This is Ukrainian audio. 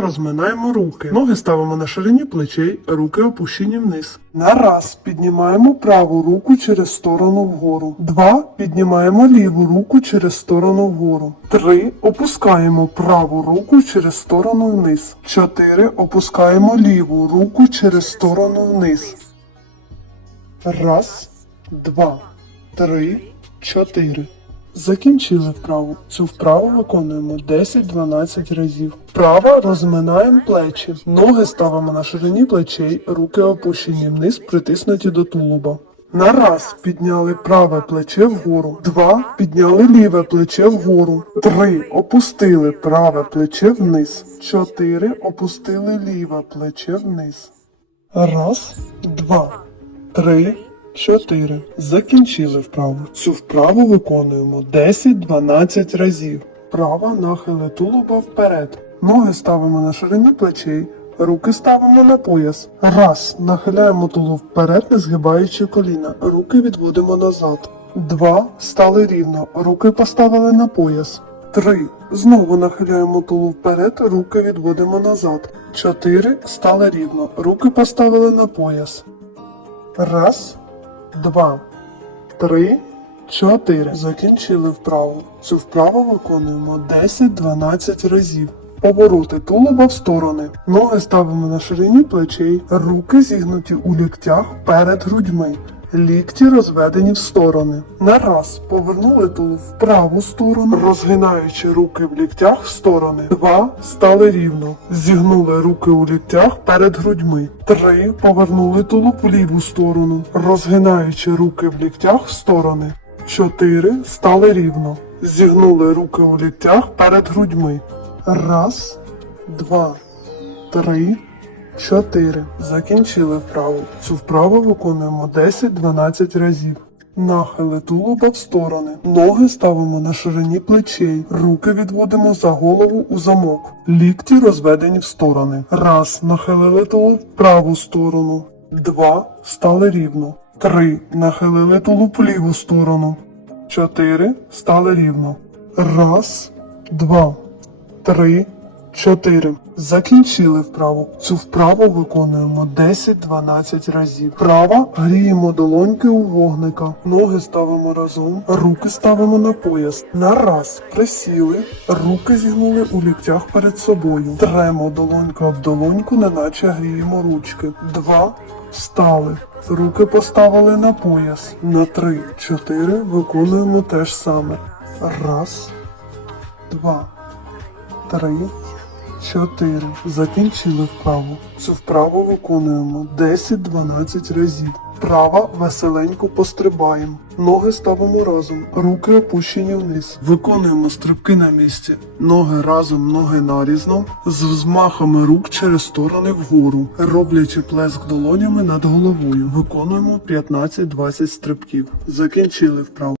розминаємо руки. Ноги ставимо на ширині плечей, руки опущені вниз. На піднімаємо праву руку через сторону вгору. Два піднімаємо ліву руку через сторону вгору. Три опускаємо праву руку через сторону вниз. Чотири опускаємо ліву руку через сторону вниз. Раз, два, три, чотири. Закінчили вправу. Цю вправу виконуємо 10-12 разів. Вправа розминаємо плечі. Ноги ставимо на ширині плечей, руки опущені вниз, притиснуті до тулуба. На раз підняли праве плече вгору. Два підняли ліве плече вгору. Три опустили праве плече вниз. Чотири опустили ліве плече вниз. Раз, два, три, чотири. Закінчили вправу. Цю вправу виконуємо 10-12 разів. Права нахили тулуба вперед. Ноги ставимо на ширині плечей. Руки ставимо на пояс. Раз. Нахиляємо тулуб вперед, не згибаючи коліна. Руки відводимо назад. Два. Стали рівно. Руки поставили на пояс. Три. Знову нахиляємо тулуб вперед, руки відводимо назад. Чотири. Стали рівно. Руки поставили на пояс. Раз, два, три, чотири. Закінчили вправу. Цю вправу виконуємо 10-12 разів. Повороти тулуба в сторони. Ноги ставимо на ширині плечей, руки зігнуті у ліктях перед грудьми. Лікті розведені в сторони. На раз повернули тулуб в праву сторону, розгинаючи руки в ліктях в сторони. Два стали рівно. Зігнули руки у ліктях перед грудьми. Три повернули тулуб в ліву сторону, розгинаючи руки в ліктях в сторони. Чотири стали рівно. Зігнули руки у ліктях перед грудьми. Раз, два, три, чотири. Закінчили вправу. Цю вправу виконуємо 10-12 разів. Нахили тулуба в сторони. Ноги ставимо на ширині плечей. Руки відводимо за голову у замок. Лікті розведені в сторони. Раз. Нахилили тулуб в праву сторону. Два. Стали рівно. Три. Нахилили тулуб в ліву сторону. Чотири. Стали рівно. Раз, два, три, чотири. Закінчили вправу. Цю вправу виконуємо 10-12 разів. Права гріємо долоньки у вогника. Ноги ставимо разом, руки ставимо на пояс. На раз присіли, руки зігнули у ліктях перед собою. Тремо долоньку об долоньку, неначе гріємо ручки. Два. Встали. Руки поставили на пояс. На три, чотири виконуємо те ж саме. Раз, два, три, чотири. Закінчили вправу. Цю вправу виконуємо 10-12 разів. Права веселенько пострибаємо. Ноги ставимо разом, руки опущені вниз. Виконуємо стрибки на місці. Ноги разом, ноги нарізно. З взмахами рук через сторони вгору, роблячи плеск долонями над головою. Виконуємо 15-20 стрибків. Закінчили вправу.